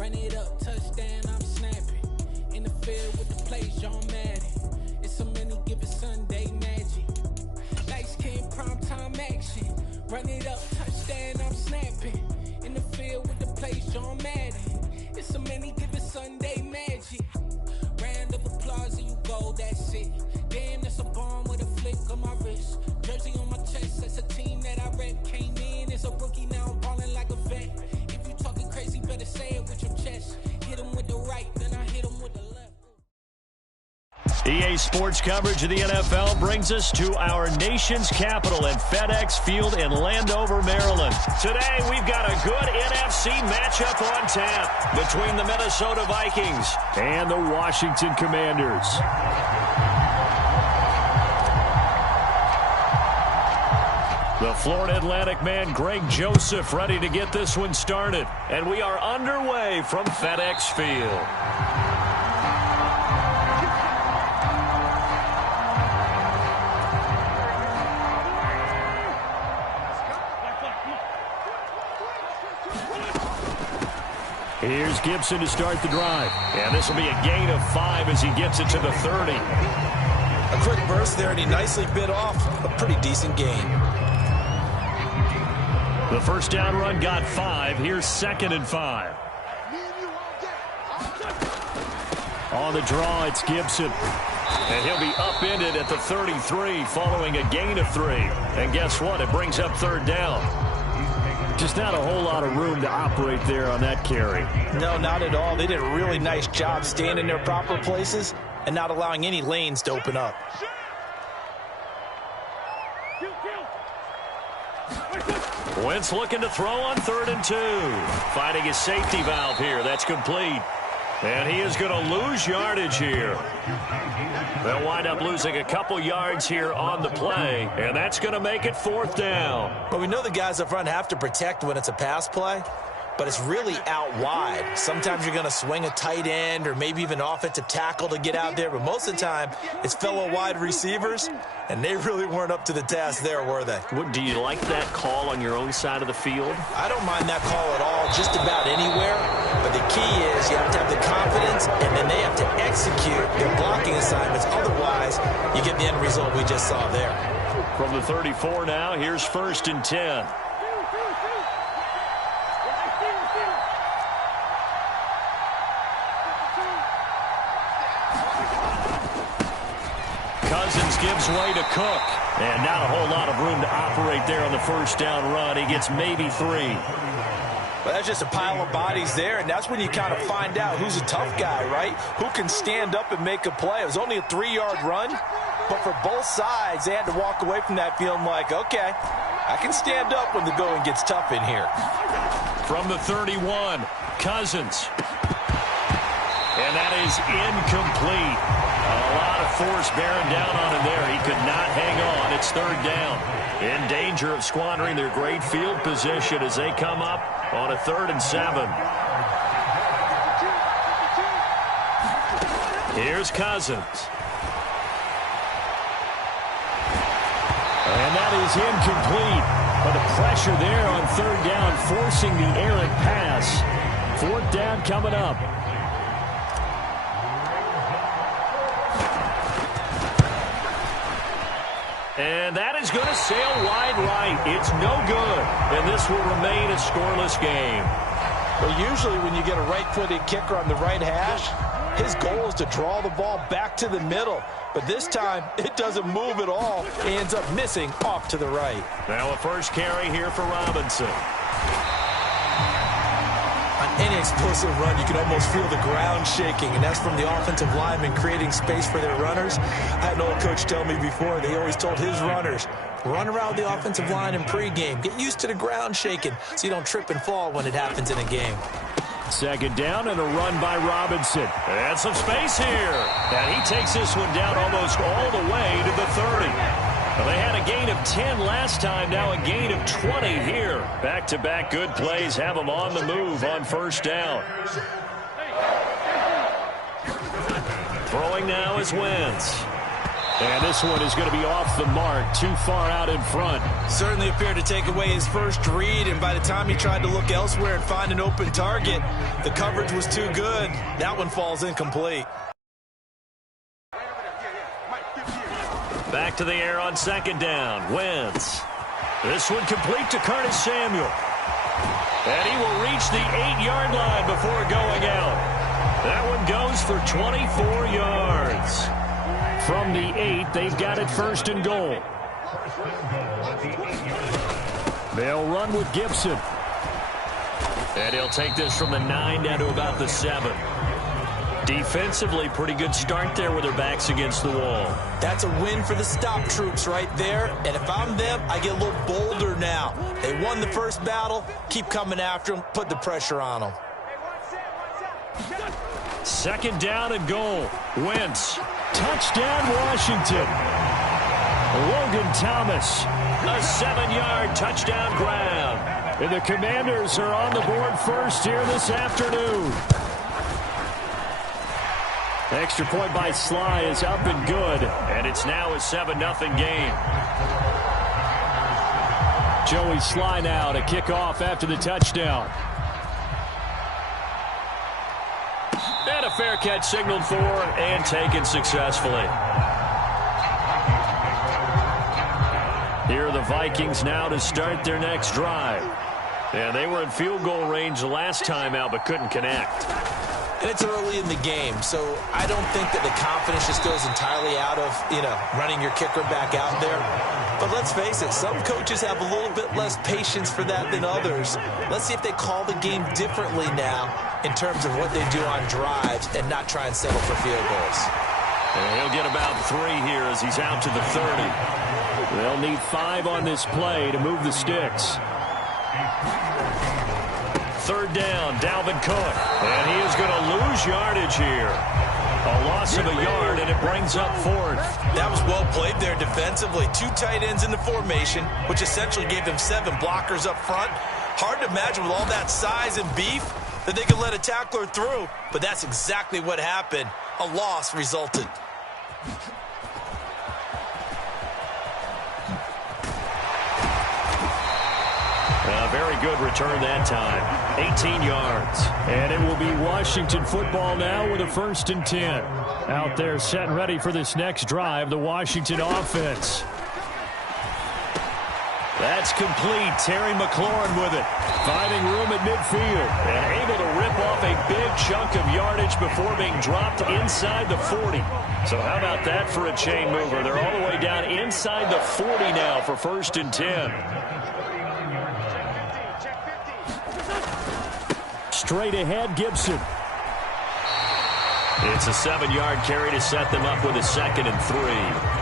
Run it up, touchdown, I'm snapping. In the field with the plays, John Madden. It's so many given Sunday magic. Lights came primetime action. Run it up, touchdown, I'm snapping. In the field with the plays, John Madden. It's so many given Sunday magic. Round of applause and you go, that's it. Damn, that's a bomb with a flick on my wrist. Jersey on my chest, that's a team that I rep. Came in as a rookie, now I'm balling like a vet. If you talking crazy, better say it with your chest. Hit him with the right, then I hit him with the left. EA Sports coverage of the NFL brings us to our nation's capital at FedEx Field in Landover, Maryland. Today, we've got a good NFC matchup on tap between the Minnesota Vikings and the Washington Commanders. The Florida Atlantic man, Greg Joseph, ready to get this one started. And we are underway from FedEx Field. Here's Gibson to start the drive. And this will be a gain of 5 as he gets it to the 30. A quick burst there, and he nicely bit off a pretty decent gain. The first down run got 5. Here's 2nd and 5. On the draw, it's Gibson. And he'll be upended at the 33 following a gain of 3. And guess what? It brings up 3rd down. Just not a whole lot of room to operate there on that carry. No, not at all. They did a really nice job staying in their proper places and not allowing any lanes to open up. Wentz looking to throw on 3rd and 2. Finding his safety valve here. That's complete. And he is going to lose yardage here. They'll wind up losing a couple yards here on the play, and that's going to make it 4th down. But we know the guys up front have to protect when it's a pass play, but it's really out wide. Sometimes you're going to swing a tight end or maybe even offensive tackle to get out there, but most of the time it's fellow wide receivers, and they really weren't up to the task there, were they? Do you like that call on your own side of the field? I don't mind that call at all, just about anywhere. But the key is you have to have the confidence, and then they have to execute their blocking assignments. Otherwise, you get the end result we just saw there. From the 34 now, here's 1st and 10. Cousins gives way to Cook. And not a whole lot of room to operate there on the first down run. He gets maybe 3. Well, that's just a pile of bodies there, and that's when you kind of find out who's a tough guy, right? Who can stand up and make a play. It was only a 3-yard run, but for both sides, they had to walk away from that feeling like, okay, I can stand up when the going gets tough in here. From the 31, Cousins. And that is incomplete. A lot of force bearing down on him there. He could not hang on. It's 3rd down. In danger of squandering their great field position as they come up on a 3rd and 7. Here's Cousins. And that is incomplete. But the pressure there on 3rd down, forcing the errant pass. 4th down coming up. And that is going to sail wide right. It's no good. And this will remain a scoreless game. Well, usually when you get a right-footed kicker on the right hash, his goal is to draw the ball back to the middle. But this time, it doesn't move at all. He ends up missing off to the right. Now a first carry here for Robinson. On any explosive run, you can almost feel the ground shaking, and that's from the offensive linemen creating space for their runners. I had an old coach tell me before, they always told his runners, run around the offensive line in pregame. Get used to the ground shaking so you don't trip and fall when it happens in a game. 2nd down and a run by Robinson. And some space here. And he takes this one down almost all the way to the 30. Well, they had a gain of 10 last time, now a gain of 20 here. Back-to-back good plays have them on the move on 1st down. Throwing now is Wentz. And this one is going to be off the mark, too far out in front. Certainly appeared to take away his first read, and by the time he tried to look elsewhere and find an open target, the coverage was too good. That one falls incomplete. Back to the air on second down. Wentz. This one complete to Curtis Samuel. And he will reach the 8-yard line before going out. That one goes for 24 yards. From the 8, they've got it first and goal. They'll run with Gibson. And he'll take this from the 9 down to about the 7. Defensively, pretty good start there with their backs against the wall. That's a win for the stop troops right there. And if I'm them, I get a little bolder now. They won the first battle. Keep coming after them. Put the pressure on them. Second down and goal. Wentz. Touchdown, Washington. Logan Thomas. A 7-yard touchdown grab. And the Commanders are on the board first here this afternoon. Extra point by Sly is up and good. And it's now a 7-0 game. Joey Sly now to kick off after the touchdown. And a fair catch signaled for and taken successfully. Here are the Vikings now to start their next drive. And they were in field goal range the last time out but couldn't connect. And it's early in the game, so I don't think that the confidence just goes entirely out of, running your kicker back out there. But let's face it, some coaches have a little bit less patience for that than others. Let's see if they call the game differently now in terms of what they do on drives and not try and settle for field goals. And he'll get about 3 here as he's out to the 30. They'll need 5 on this play to move the sticks. Third down, Dalvin Cook. And he is going to lose yardage here. A loss of a yard, and it brings up 4th. That was well played there defensively. 2 tight ends in the formation, which essentially gave them 7 blockers up front. Hard to imagine with all that size and beef that they could let a tackler through. But that's exactly what happened. A loss resulted. Very good return that time. 18 yards. And it will be Washington football now with a 1st and 10. Out there set and ready for this next drive, the Washington offense. That's complete. Terry McLaurin with it. Finding room at midfield. And able to rip off a big chunk of yardage before being dropped inside the 40. So how about that for a chain mover? They're all the way down inside the 40 now for 1st and 10. Straight ahead, Gibson. It's a 7-yard carry to set them up with a 2nd and 3.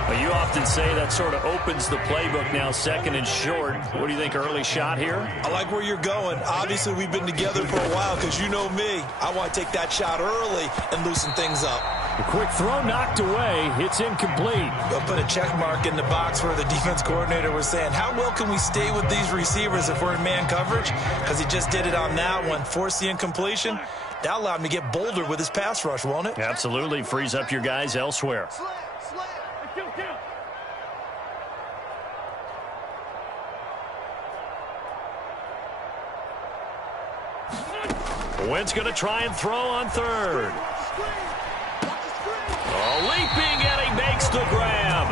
Well, you often say that sort of opens the playbook now, 2nd and short. What do you think, early shot here? I like where you're going. Obviously, we've been together for a while because you know me. I want to take that shot early and loosen things up. A quick throw knocked away. It's incomplete. They'll put a check mark in the box where the defense coordinator was saying, how well can we stay with these receivers if we're in man coverage? Because he just did it on that one. Forced the incompletion. That allowed him to get bolder with his pass rush, won't it? Absolutely. Frees up your guys elsewhere. Wentz going to try and throw on 3rd. Leaping, and he makes the grab.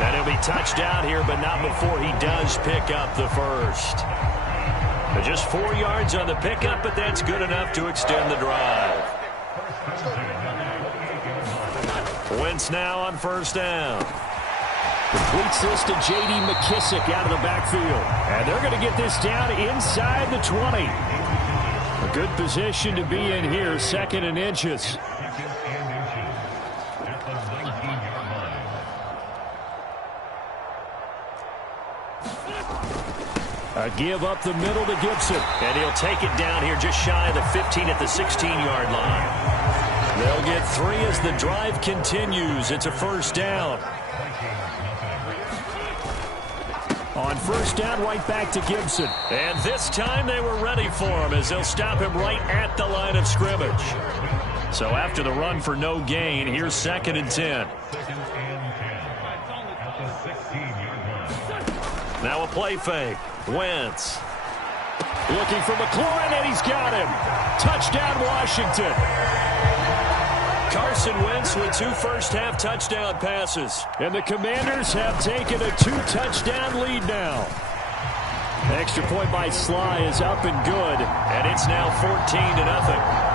And he'll be touched out here, but not before he does pick up the 1st. Just 4 yards on the pickup, but that's good enough to extend the drive. Wentz now on 1st down. Completes this to J.D. McKissick out of the backfield. And they're going to get this down inside the 20. A good position to be in here, 2nd and inches. A give up the middle to Gibson. And he'll take it down here just shy of the 15 at the 16-yard line. They'll get 3 as the drive continues. It's a 1st down. On 1st down, right back to Gibson. And this time they were ready for him as they'll stop him right at the line of scrimmage. So after the run for no gain, here's 2nd and 10. Now a play fake. Wentz. Looking for McLaurin, and he's got him. Touchdown, Washington. Carson Wentz with 2 first-half touchdown passes. And the Commanders have taken a 2-touchdown lead now. Extra point by Sly is up and good, and it's now 14-0.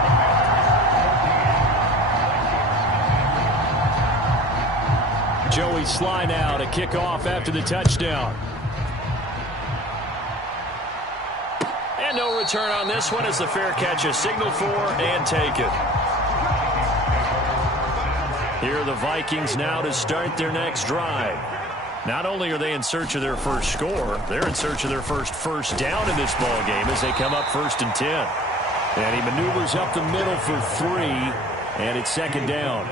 Joey Sly now to kick off after the touchdown. And no return on this one as the fair catch is signaled for and taken. Here are the Vikings now to start their next drive. Not only are they in search of their first score, they're in search of their first down in this ball game as they come up 1st and 10. And he maneuvers up the middle for 3, and it's 2nd down.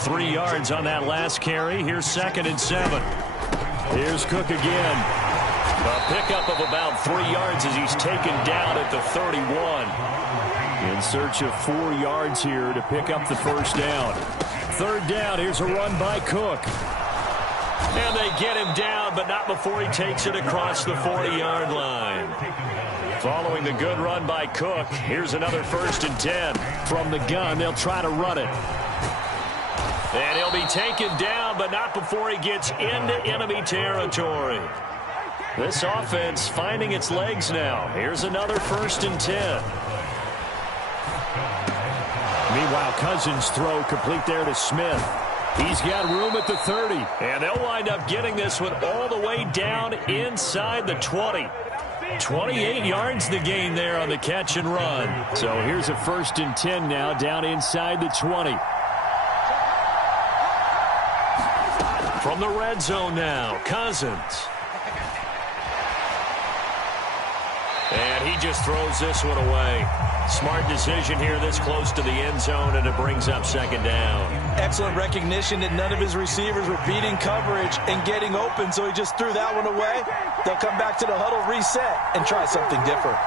3 yards on that last carry. Here's 2nd and 7. Here's Cook again. A pickup of about 3 yards as he's taken down at the 31. In search of 4 yards here to pick up the first down. 3rd down. Here's a run by Cook. And they get him down, but not before he takes it across the 40-yard line. Following the good run by Cook, here's another 1st and 10. From the gun, they'll try to run it. And he'll be taken down, but not before he gets into enemy territory. This offense finding its legs now. Here's another 1st and 10. Meanwhile, Cousins' throw complete there to Smith. He's got room at the 30. And they'll wind up getting this one all the way down inside the 20. 28 yards the gain there on the catch and run. So here's a 1st and 10 now down inside the 20. From the red zone now, Cousins. And he just throws this one away. Smart decision here this close to the end zone, and it brings up 2nd down. Excellent recognition that none of his receivers were beating coverage and getting open, so he just threw that one away. They'll come back to the huddle, reset, and try something different.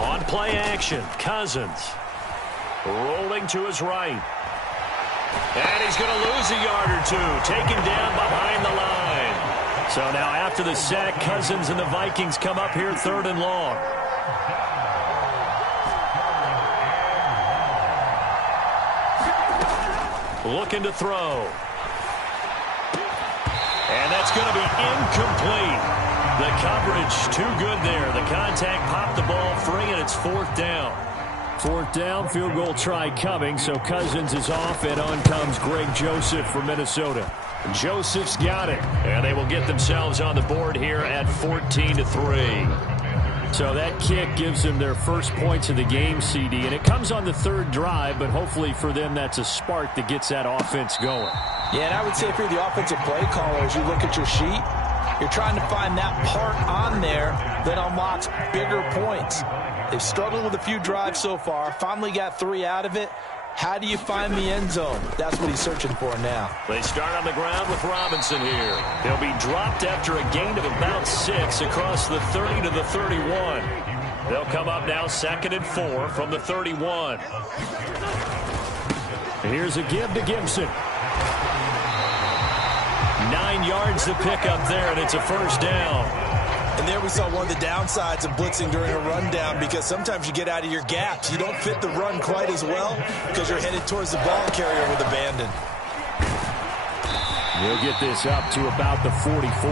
On play action, Cousins. Rolling to his right. And he's going to lose a yard or 2. Taken down behind the line. So now after the sack, Cousins and the Vikings come up here 3rd and long. Looking to throw. And that's going to be incomplete. The coverage too good there. The contact popped the ball free, and it's 4th down. 4th down, field goal try coming, so Cousins is off, and on comes Greg Joseph for Minnesota. Joseph's got it, and they will get themselves on the board here at 14-3. So that kick gives them their first points of the game, CD, and it comes on the 3rd drive, but hopefully for them that's a spark that gets that offense going. Yeah, and I would say if you're the offensive play caller, as you look at your sheet, you're trying to find that part on there that unlocks bigger points. They've struggled with a few drives so far, finally got 3 out of it. How do you find the end zone? That's what he's searching for now. They start on the ground with Robinson here. He'll be dropped after a gain of about 6 across the 30 to the 31. They'll come up now 2nd and 4 from the 31. Here's a give to Gibson. 9 yards to pick up there, and it's a 1st down. And there we saw one of the downsides of blitzing during a rundown, because sometimes you get out of your gaps. You don't fit the run quite as well because you're headed towards the ball carrier with abandon. He'll get this up to about the 44.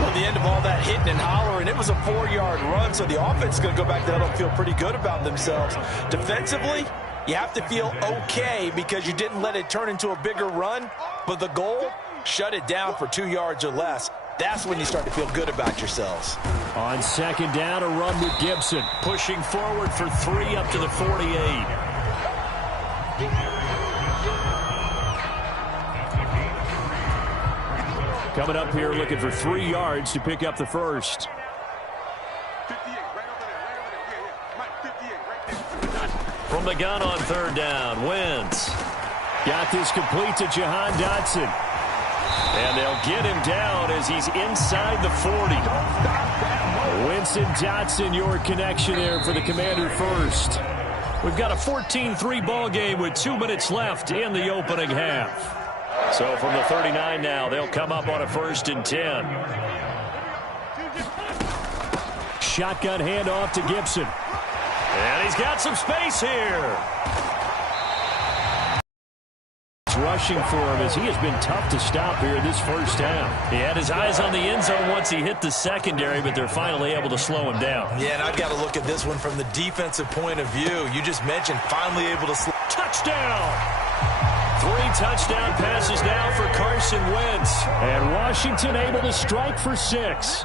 Well, the end of all that hitting and hollering, it was a 4-yard run, so the offense is going to go back there and feel pretty good about themselves. Defensively, you have to feel okay because you didn't let it turn into a bigger run, but the goal, shut it down for 2 yards or less. That's when you start to feel good about yourselves. On 2nd down, a run with Gibson. Pushing forward for 3 up to the 48. Coming up here looking for 3 yards to pick up the first. From the gun on 3rd down, Wentz. Got this complete to Jahan Dotson. And they'll get him down as he's inside the 40. Winston Dotson, your connection there for the Commander first. We've got a 14-3 ball game with 2 minutes left in the opening half. So from the 39 now, they'll come up on a 1st and 10. Shotgun handoff to Gibson. And he's got some space here. Rushing for him as he has been tough to stop here this first half. He had his eyes on the end zone once he hit the secondary, but they're finally able to slow him down. Yeah, and I've got to look at this one from the defensive point of view. You just mentioned finally able to slow. Touchdown! 3 touchdown passes now for Carson Wentz. And Washington able to strike for 6.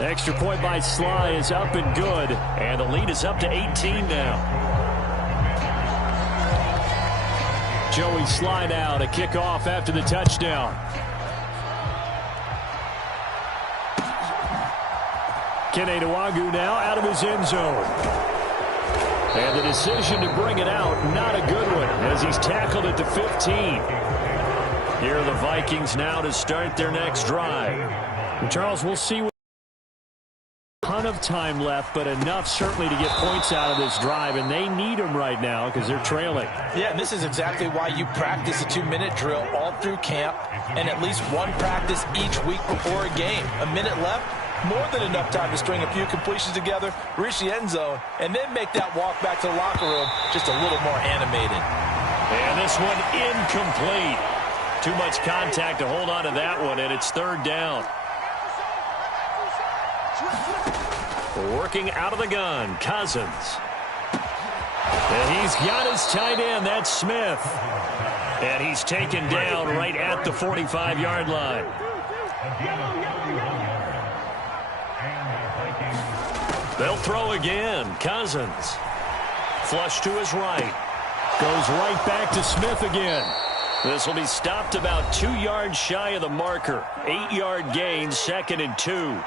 Extra point by Sly is up and good, and the lead is up to 18 now. Joey Sly now to kick off after the touchdown. Kene Nwangwu now out of his end zone. And the decision to bring it out, not a good one, as he's tackled at the 15. Here are the Vikings now to start their next drive. And Charles, we'll see what ton of time left, but enough certainly to get points out of this drive, and they need them right now because they're trailing. Yeah, and this is exactly why you practice a 2-minute drill all through camp and at least one practice each week before a game. A minute left, more than enough time to string a few completions together, reach the end zone, and then make that walk back to the locker room just a little more animated. And this one incomplete. Too much contact to hold on to that one, and it's 3rd down. Working out of the gun, Cousins. And he's got his tight end, that's Smith. And he's taken down right at the 45-yard line. They'll throw again, Cousins. Flush to his right. Goes right back to Smith again. This will be stopped about 2 yards shy of the marker. 8-yard gain, 2nd and 2.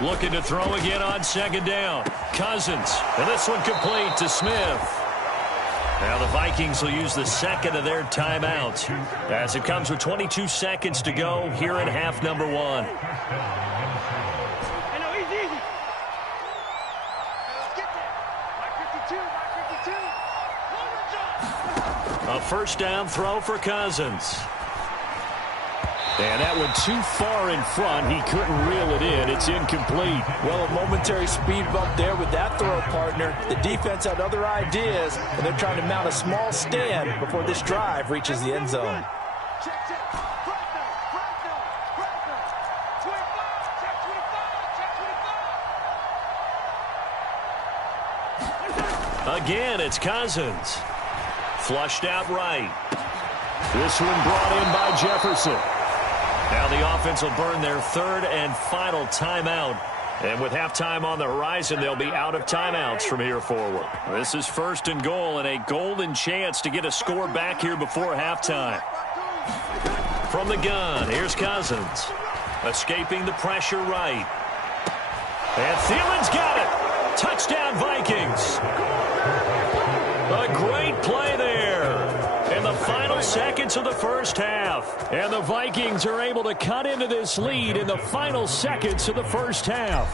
Looking to throw again on 2nd down. Cousins. And this one complete to Smith. Now the Vikings will use the 2nd of their timeouts as it comes with 22 seconds to go here in half number 1. A 1st down throw for Cousins. And that one too far in front. He couldn't reel it in. It's incomplete. Well, a momentary speed bump there with that throw, partner. The defense had other ideas, and they're trying to mount a small stand before this drive reaches the end zone. Again, it's Cousins. Flushed out right. This one brought in by Jefferson. Now the offense will burn their 3rd and final timeout. And with halftime on the horizon, they'll be out of timeouts from here forward. This is 1st and goal and a golden chance to get a score back here before halftime. From the gun, here's Cousins. Escaping the pressure right. And Thielen's got it. Touchdown Vikings. A great play there. In the final seconds of the first half. And the Vikings are able to cut into this lead in the final seconds of the first half.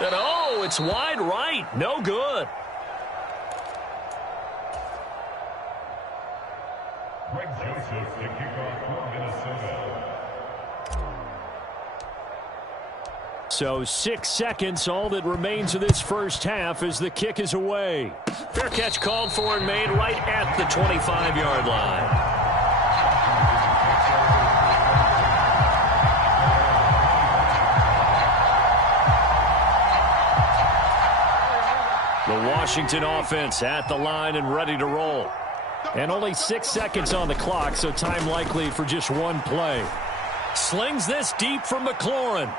And oh, it's wide right. No good. Greg Joseph to kick off for Minnesota. So 6 seconds, all that remains of this first half as the kick is away. Fair catch called for and made right at the 25-yard line. The Washington offense at the line and ready to roll. And only 6 seconds on the clock, so time likely for just one play. Slings this deep from McLaurin.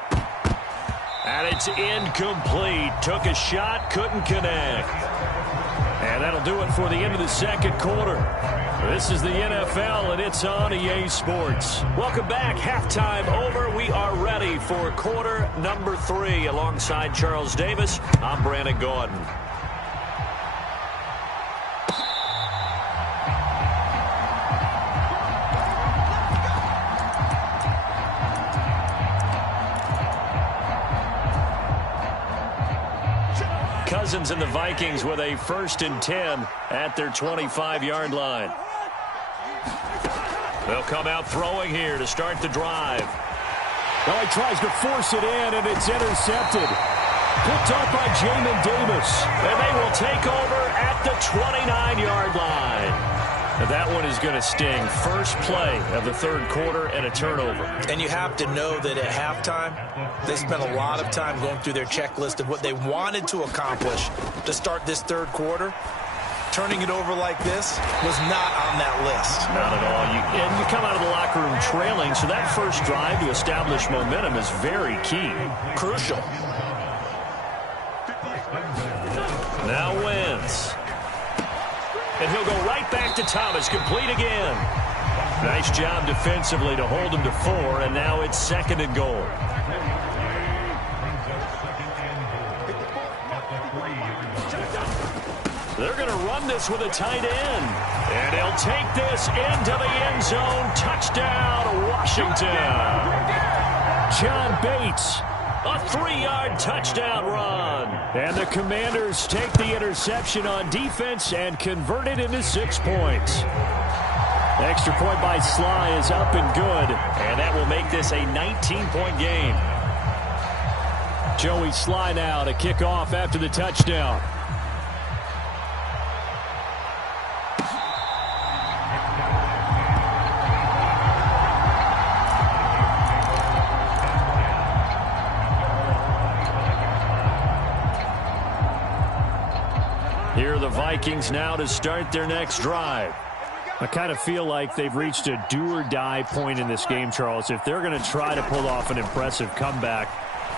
And it's incomplete. Took a shot, couldn't connect. And that'll do it for the end of the second quarter. This is the NFL, and it's on EA Sports. Welcome back. Halftime over. We are ready for quarter number 3. Alongside Charles Davis, I'm Brandon Gordon. Cousins and the Vikings with a 1st and 10 at their 25-yard line. They'll come out throwing here to start the drive. Well, he tries to force it in, and it's intercepted. Picked up by Jamin Davis. And they will take over at the 29-yard line. That one is going to sting. First play of the 3rd quarter and a turnover. And you have to know that at halftime, they spent a lot of time going through their checklist of what they wanted to accomplish to start this 3rd quarter. Turning it over like this was not on that list. Not at all. And you come out of the locker room trailing, so that first drive to establish momentum is very key. Crucial. Now Wentz. And he'll go right back to Thomas, complete again. Nice job defensively to hold him to 4, and now it's 2nd and goal. They're going to run this with a tight end. And he'll take this into the end zone. Touchdown, Washington. John Bates. A 3-yard touchdown run. And the Commanders take the interception on defense and convert it into 6 points. Extra point by Sly is up and good. And that will make this a 19-point game. Joey Sly now to kick off after the touchdown. Here are the Vikings now to start their next drive. I kind of feel like they've reached a do-or-die point in this game, Charles. If they're going to try to pull off an impressive comeback,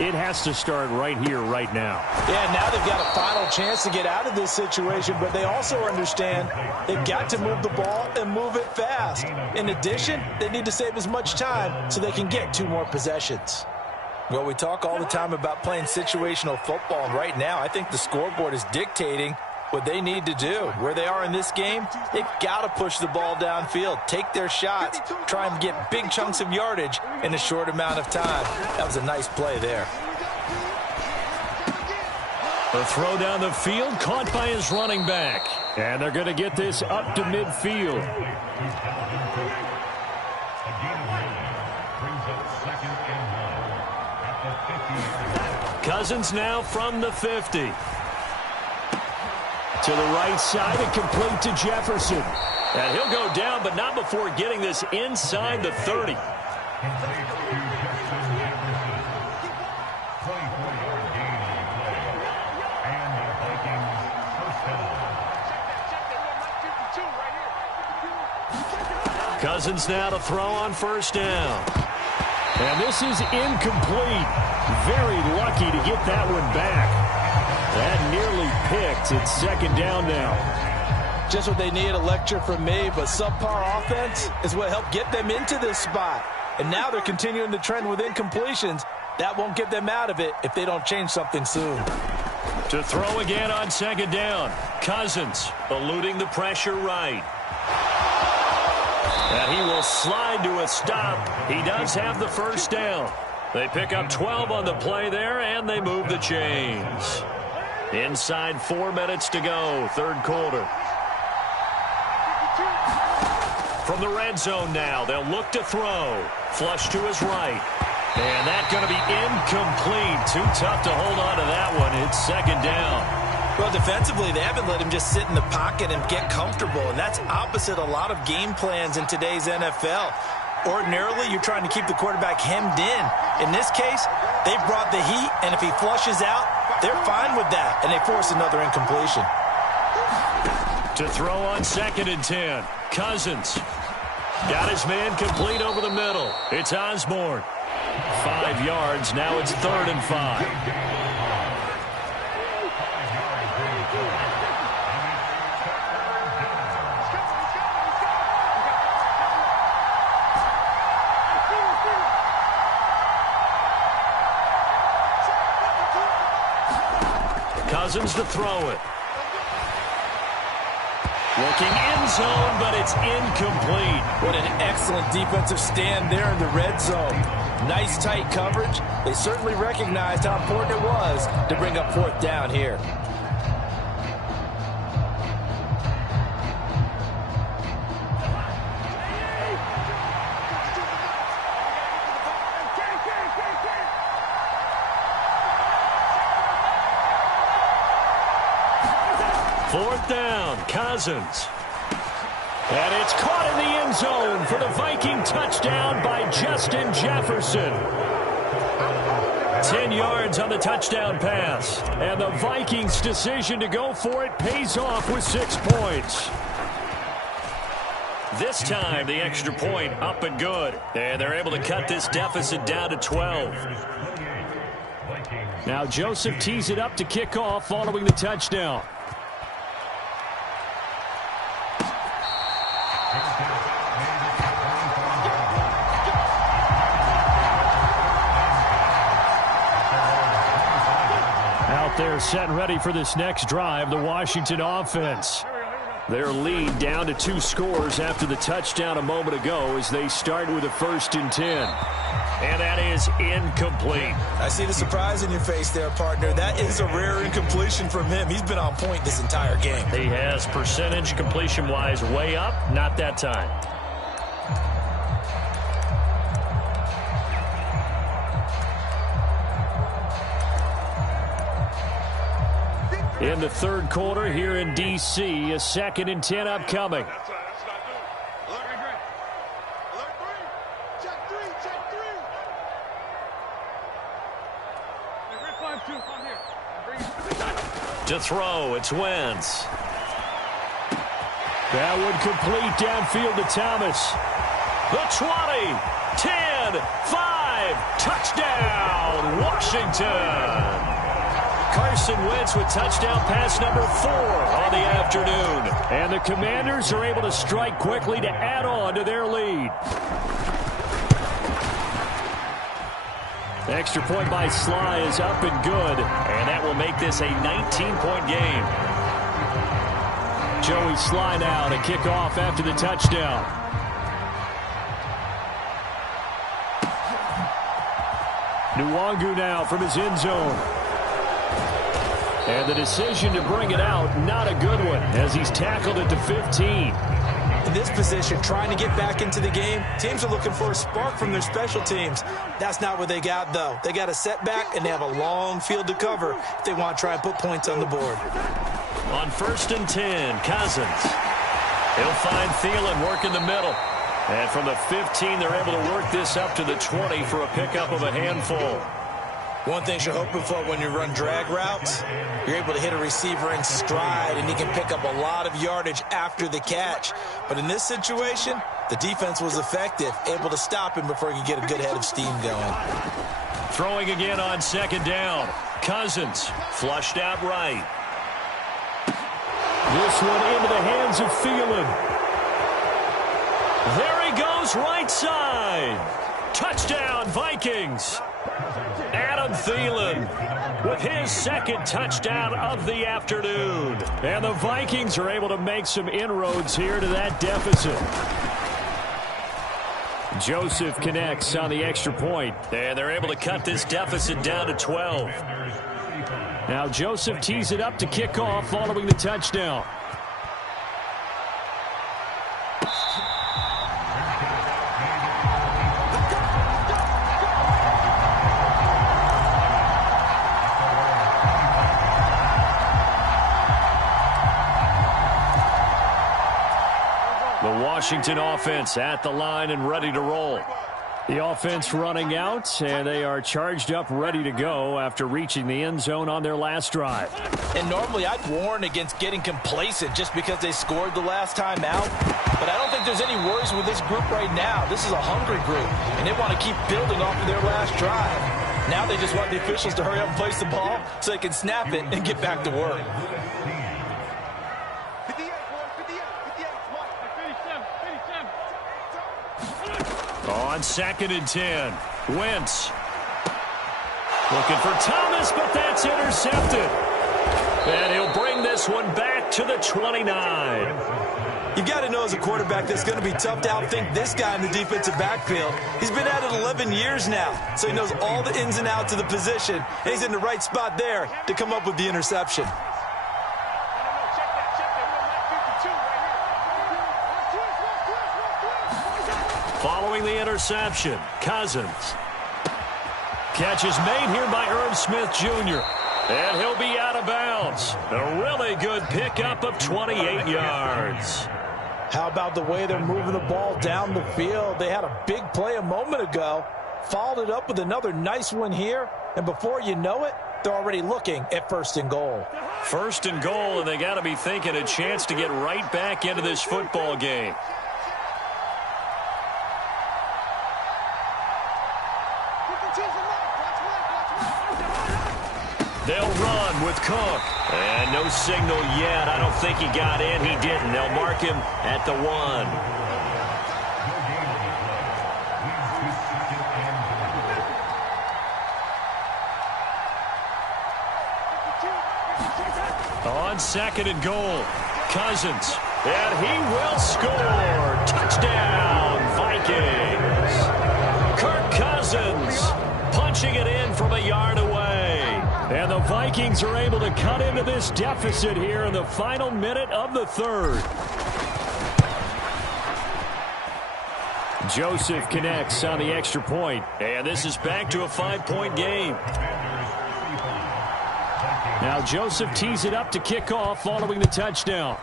it has to start right here, right now. Yeah, now they've got a final chance to get out of this situation, but they also understand they've got to move the ball and move it fast. In addition, they need to save as much time so they can get 2 more possessions. Well, we talk all the time about playing situational football, and right now I think the scoreboard is dictating what they need to do. Where they are in this game, they've got to push the ball downfield, take their shots, try and get big chunks of yardage in a short amount of time. That was a nice play there. A throw down the field, caught by his running back. And they're going to get this up to midfield. Cousins now from the 50. To the right side and complete to Jefferson. And he'll go down, but not before getting this inside the 30. Cousins now to throw on 1st down. And this is incomplete. Very lucky to get that one back. That nearly picked. It's 2nd down now. Just what they need, a lecture from me, but subpar offense is what helped get them into this spot. And now they're continuing the trend with incompletions. That won't get them out of it if they don't change something soon. To throw again on 2nd down. Cousins eluding the pressure right. And he will slide to a stop. He does have the 1st down. They pick up 12 on the play there, and they move the chains. Inside 4 minutes to go, 3rd quarter. From the red zone now, they'll look to throw. Flush to his right. And that's going to be incomplete. Too tough to hold on to that one. It's 2nd down. Well, defensively, they haven't let him just sit in the pocket and get comfortable, and that's opposite a lot of game plans in today's NFL. Ordinarily, you're trying to keep the quarterback hemmed in. In this case, they've brought the heat, and if he flushes out, they're fine with that, and they force another incompletion. To throw on 2nd and 10. Cousins got his man complete over the middle. It's Osborne. 5 yards. Now it's 3rd and 5. Cousins to throw it. Looking end zone, but it's incomplete. What an excellent defensive stand there in the red zone. Nice tight coverage. They certainly recognized how important it was to bring up 4th down here. Fourth down, Cousins. And it's caught in the end zone for the Viking touchdown by Justin Jefferson. 10 yards on the touchdown pass. And the Vikings' decision to go for it pays off with 6 points. This time, the extra point up and good. And they're able to cut this deficit down to 12. Now Joseph tees it up to kick off following the touchdown. Out there set and ready for this next drive, the Washington offense. Their lead down to 2 scores after the touchdown a moment ago as they start with a 1st and 10. And that is incomplete. I see the surprise in your face there, partner. That is a rare incompletion from him. He's been on point this entire game. He has percentage completion-wise way up, not that time. In the third quarter here in D.C., a 2nd and 10 upcoming. To throw, it's Wentz. That would complete downfield to Thomas. The 20, 10, 5, touchdown, Washington. Carson Wentz with touchdown pass number 4 on the afternoon. And the Commanders are able to strike quickly to add on to their lead. The extra point by Sly is up and good. And that will make this a 19-point game. Joey Sly now to kick off after the touchdown. Nwangu now from his end zone. And the decision to bring it out, not a good one, as he's tackled it to 15. In this position, trying to get back into the game, teams are looking for a spark from their special teams. That's not what they got, though. They got a setback, and they have a long field to cover if they want to try and put points on the board. On 1st and 10, Cousins. He'll find Thielen work in the middle. And from the 15, they're able to work this up to the 20 for a pickup of a handful. One thing you're hoping for when you run drag routes, you're able to hit a receiver in stride, and he can pick up a lot of yardage after the catch. But in this situation, the defense was effective, able to stop him before he could get a good head of steam going. Throwing again on 2nd down. Cousins flushed out right. This one into the hands of Thielen. There he goes, right side. Touchdown, Vikings. Adam Thielen with his 2nd touchdown of the afternoon. And the Vikings are able to make some inroads here to that deficit. Joseph connects on the extra point. And they're able to cut this deficit down to 12. Now Joseph tees it up to kick off following the touchdown. Washington offense at the line and ready to roll. The offense running out, and they are charged up, ready to go after reaching the end zone on their last drive. And normally I'd warn against getting complacent just because they scored the last time out. But I don't think there's any worries with this group right now. This is a hungry group, and they want to keep building off of their last drive. Now they just want the officials to hurry up and place the ball so they can snap it and get back to work. On 2nd and 10, Wentz. Looking for Thomas, but that's intercepted. And he'll bring this one back to the 29. You've got to know as a quarterback that's going to be tough to outthink this guy in the defensive backfield. He's been at it 11 years now, so he knows all the ins and outs of the position, and he's in the right spot there to come up with the interception. Following the interception, Cousins. Catch is made here by Irv Smith Jr. And he'll be out of bounds. A really good pickup of 28 yards. How about the way they're moving the ball down the field? They had a big play a moment ago, followed it up with another nice one here, and before you know it, they're already looking at 1st and goal. 1st and goal, and they got to be thinking a chance to get right back into this football game. They'll run with Cook. And no signal yet. I don't think he got in. He didn't. They'll mark him at the 1. On 2nd and goal, Cousins. And he will score. Touchdown, Vikings. Kirk Cousins punching it in from a yard away. And the Vikings are able to cut into this deficit here in the final minute of the 3rd. Joseph connects on the extra point. And this is back to a 5-point game. Now Joseph tees it up to kick off following the touchdown.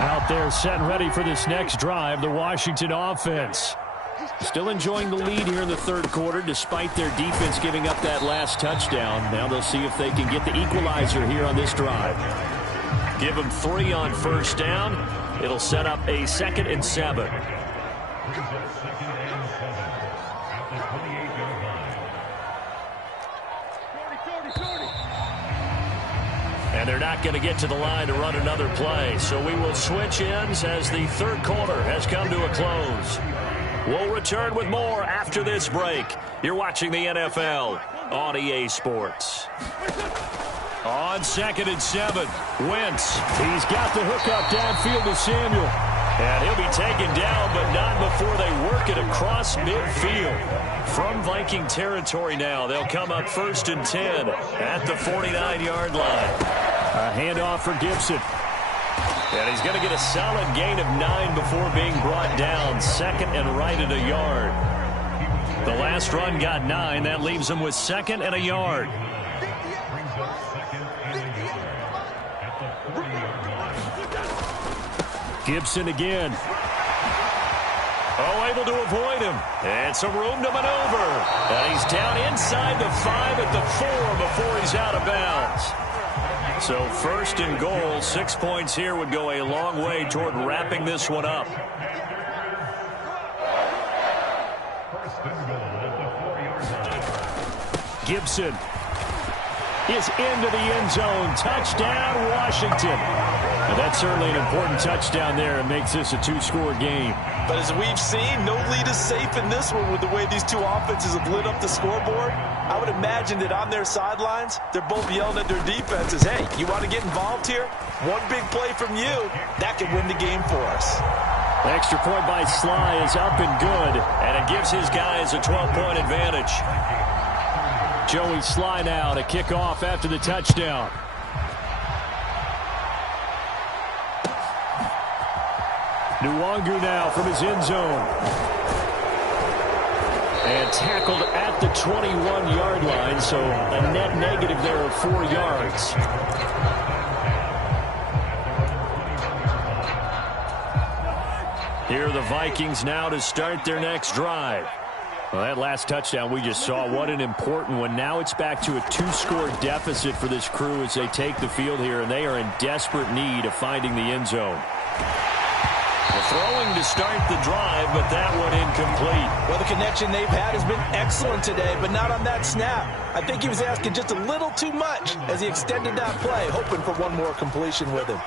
Out there set and ready for this next drive, the Washington offense. Still enjoying the lead here in the 3rd quarter despite their defense giving up that last touchdown. Now they'll see if they can get the equalizer here on this drive. Give them 3 on 1st down. It'll set up a 2nd and 7. And they're not going to get to the line to run another play. So we will switch ends as the 3rd quarter has come to a close. We'll return with more after this break. You're watching the NFL on EA Sports. On 2nd and 7, Wentz. He's got the hook up downfield to Samuel. And he'll be taken down, but not before they work it across midfield. From Viking territory now, they'll come up 1st and 10 at the 49-yard line. A handoff for Gibson. And he's going to get a solid gain of 9 before being brought down. 2nd and right at a yard. The last run got 9. That leaves him with 2nd and a yard. Gibson again. Oh, able to avoid him. And some room to maneuver. And he's down inside the 5 at the 4 before he's out of bounds. So 1st and goal, 6 points here would go a long way toward wrapping this one up. Gibson is into the end zone. Touchdown, Washington. And that's certainly an important touchdown there. It makes this a 2-score game. But as we've seen, no lead is safe in this one with the way these two offenses have lit up the scoreboard. I would imagine that on their sidelines, they're both yelling at their defenses, hey, you want to get involved here? One big play from you, that could win the game for us. The extra point by Sly is up and good, and it gives his guys a 12-point advantage. Joey Sly now to kick off after the touchdown. Nwangu now from his end zone. And tackled at the 21-yard line, so a net negative there of 4 yards. Here are the Vikings now to start their next drive. Well, that last touchdown we just saw, what an important one. Now it's back to a 2-score deficit for this crew as they take the field here, and they are in desperate need of finding the end zone. Throwing to start the drive, but that one incomplete. Well, the connection they've had has been excellent today, but not on that snap. I think he was asking just a little too much as he extended that play, hoping for one more completion with him.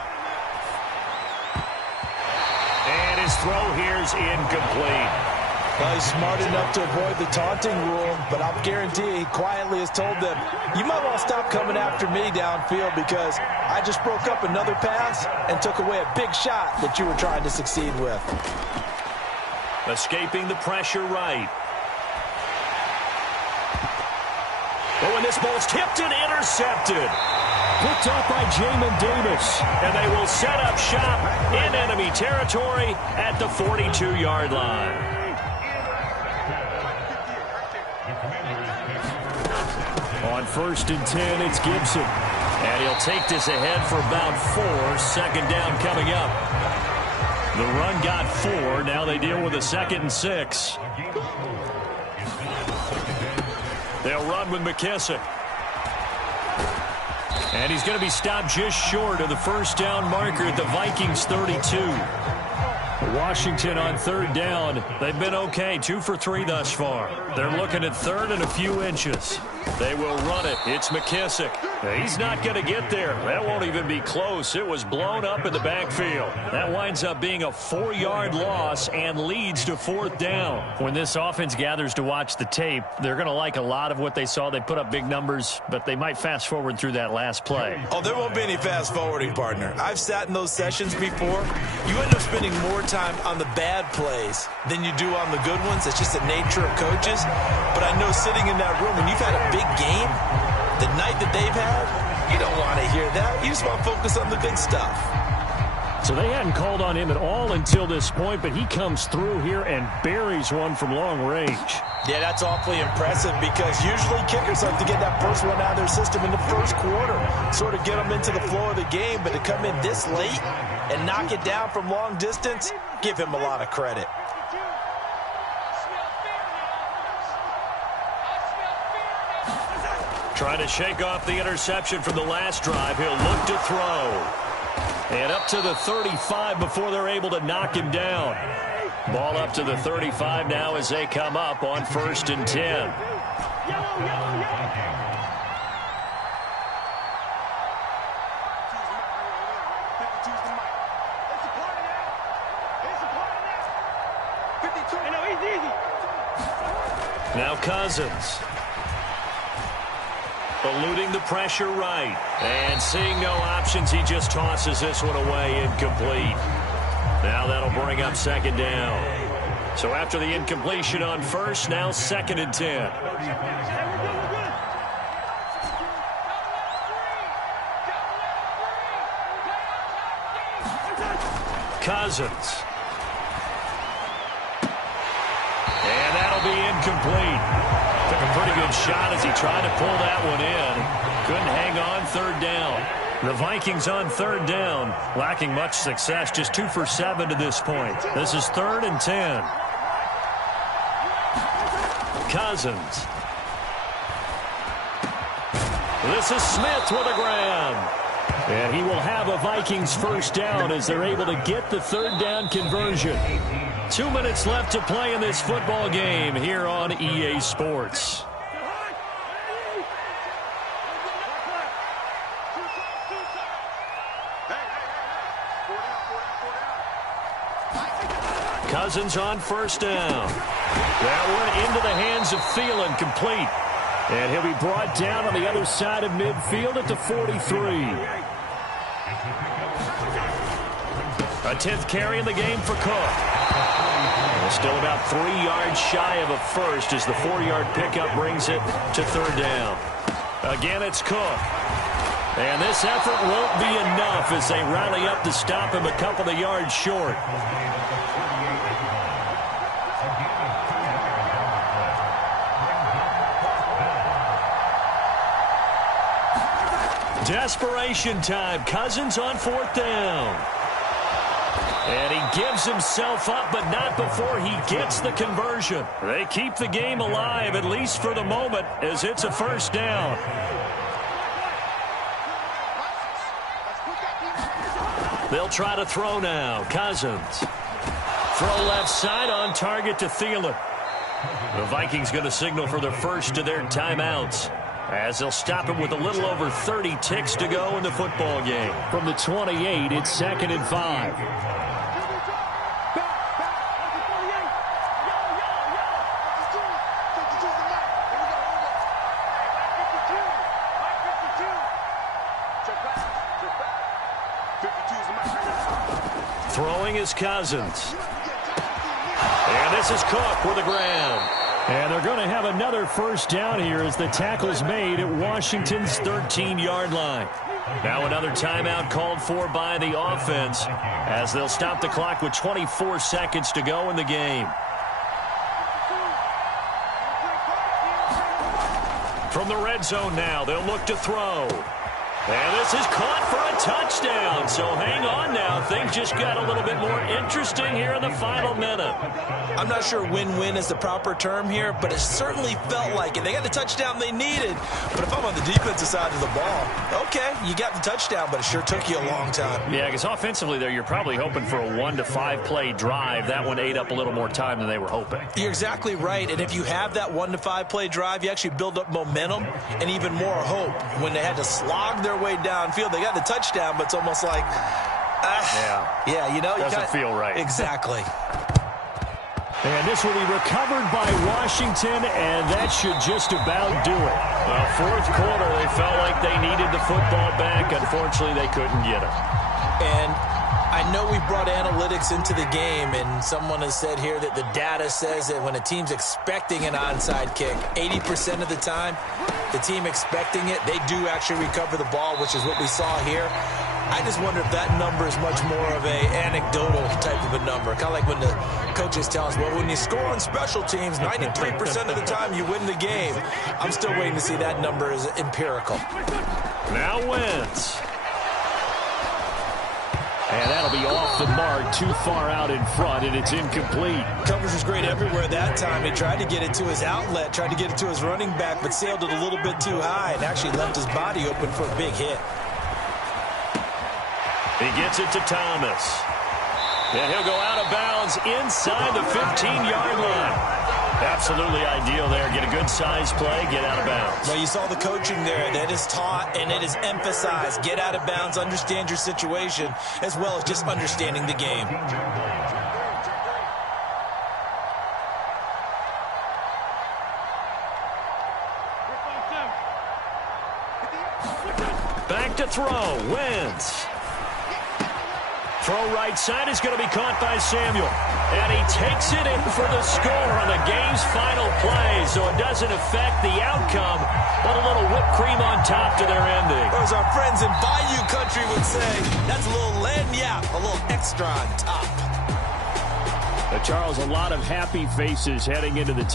And his throw here is incomplete. Well, he's smart enough to avoid the taunting rule, but I'll guarantee he quietly has told them, you might want to stop coming after me downfield because I just broke up another pass and took away a big shot that you were trying to succeed with. Escaping the pressure right. But when this ball's tipped and intercepted. Picked up by Jamin Davis. And they will set up shop in enemy territory at the 42-yard line. On 1st and 10, it's Gibson. And he'll take this ahead for about 4. Second down coming up. The run got 4. Now they deal with a 2nd and 6. They'll run with McKissick. And he's going to be stopped just short of the first down marker at the Vikings 32. Washington on 3rd down. They've been okay, 2 for 3 thus far. They're looking at 3rd and a few inches. They will run it. It's McKissick. He's not going to get there. That won't even be close. It was blown up in the backfield. That winds up being a 4-yard loss and leads to 4th down. When this offense gathers to watch the tape, they're going to like a lot of what they saw. They put up big numbers, but they might fast forward through that last play. Oh, there won't be any fast forwarding, partner. I've sat in those sessions before. You end up spending more time on the bad plays than you do on the good ones. It's just the nature of coaches. But I know sitting in that room, when you've had a big game, the night that they've had, you don't want to hear that. You just want to focus on the good stuff. So they hadn't called on him at all until this point, but he comes through here and buries one from long range. Yeah, that's awfully impressive because usually kickers like to get that first one out of their system in the first quarter, sort of get them into the flow of the game, but to come in this late and knock it down from long distance, give him a lot of credit. Trying to shake off the interception from the last drive. He'll look to throw. And up to the 35 before they're able to knock him down. Ball up to the 35 now as they come up on 1st and 10. Now Cousins. Eluding the pressure right. And seeing no options, he just tosses this one away, incomplete. Now that'll bring up 2nd down. So after the incompletion on 1st, now 2nd and 10. Cousins. And that'll be incomplete. Took a pretty good shot as he tried to pull that one in. Couldn't hang on 3rd down. The Vikings on 3rd down, lacking much success, just 2 for 7 to this point. This is 3rd and 10. Cousins. This is Smith with a grab. And he will have a Vikings first down as they're able to get the 3rd down conversion. 2 minutes left to play in this football game here on EA Sports. Cousins on 1st down. That one into the hands of Thielen, complete. And he'll be brought down on the other side of midfield at the 43. A 10th carry in the game for Cook. Still about 3 yards shy of a first as the 4-yard pickup brings it to 3rd down. Again, it's Cook. And this effort won't be enough as they rally up to stop him a couple of yards short. Desperation time. Cousins on 4th down. And he gives himself up, but not before he gets the conversion. They keep the game alive, at least for the moment, as it's a 1st down. They'll try to throw now. Cousins. Throw left side on target to Thielen. The Vikings going to signal for their first of their timeouts, as they'll stop him with a little over 30 ticks to go in the football game. From the 28, it's 2nd and 5. Throwing is Cousins. And this is Cook with a grab. And they're going to have another first down here as the tackle's made at Washington's 13-yard line. Now another timeout called for by the offense as they'll stop the clock with 24 seconds to go in the game. From the red zone now, they'll look to throw. And this is caught for a touchdown. So hang on now. Things just got a little bit more interesting here in the final minute. I'm not sure win-win is the proper term here, but it certainly felt like it. They got the touchdown they needed. But if I'm on the defensive side of the ball, okay, you got the touchdown, but it sure took you a long time. Yeah, because offensively there, you're probably hoping for a 1 to 5 play drive. That one ate up a little more time than they were hoping. You're exactly right. And if you have that 1 to 5 play drive, you actually build up momentum and even more hope. When they had to slog their way downfield, they got the touchdown, but it's almost like, yeah, you know, doesn't feel right. Exactly. And this will be recovered by Washington, and that should just about do it. Fourth quarter, they felt like they needed the football back. Unfortunately, they couldn't get it. And I know we brought analytics into the game, and someone has said here that the data says that when a team's expecting an onside kick, 80% of the time, the team expecting it, they do actually recover the ball, which is what we saw here. I just wonder if that number is much more of a anecdotal type of a number. Kind of like when the coaches tell us, well, when you score on special teams, 93% of the time you win the game. I'm still waiting to see that number is empirical. Now Wentz. And that'll be off the mark, too far out in front, and it's incomplete. Coverage was great everywhere that time. He tried to get it to his outlet, tried to get it to his running back, but sailed it a little bit too high and actually left his body open for a big hit. He gets it to Thomas. And he'll go out of bounds inside the 15-yard line. Absolutely ideal there. Get a good-sized play, get out of bounds. Well, you saw the coaching there. That is taught and it is emphasized. Get out of bounds, understand your situation, as well as just understanding the game. Back to throw. Wentz. Throw right side is going to be caught by Samuel. And he takes it in for the score on the game's final play. So it doesn't affect the outcome, but a little whipped cream on top to their ending. Or as our friends in Bayou Country would say, that's a little lagniappe, a little extra on top. Charles, a lot of happy faces heading into the